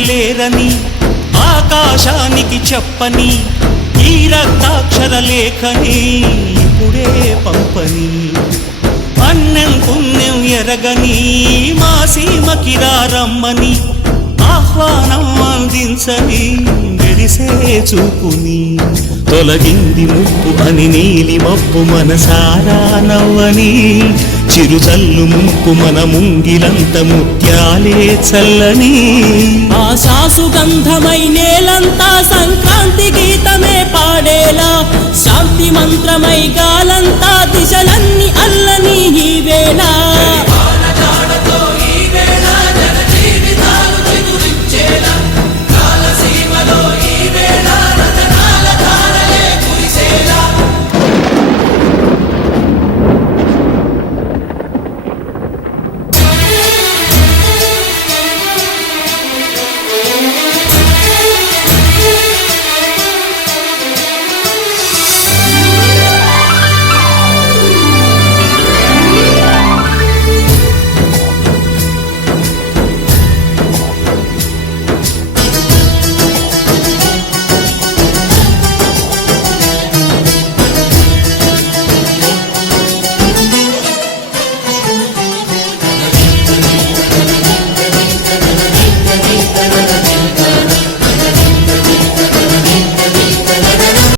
లేరని ఆకాశానికి చెప్పని ఈ రక్తాక్షర లేఖని ఇప్పుడే పంపని అన్నం పుణ్యం ఎరగని మా సీమకి రమ్మని ఆహ్వానం అందించని మెరిసే చూపుని తొలగింది ముప్పు అని నీలి మబ్బు మనసారా నవ్వని చిరుచల్లు ముంపు మన ముంగిలంత ముత్యాలే చల్లని ఆశాసు గంధమై నేలంతా సంక్రాంతి గీతమే పాడేలా శాంతి మంత్రమై గాలంతా దిశలన్నీ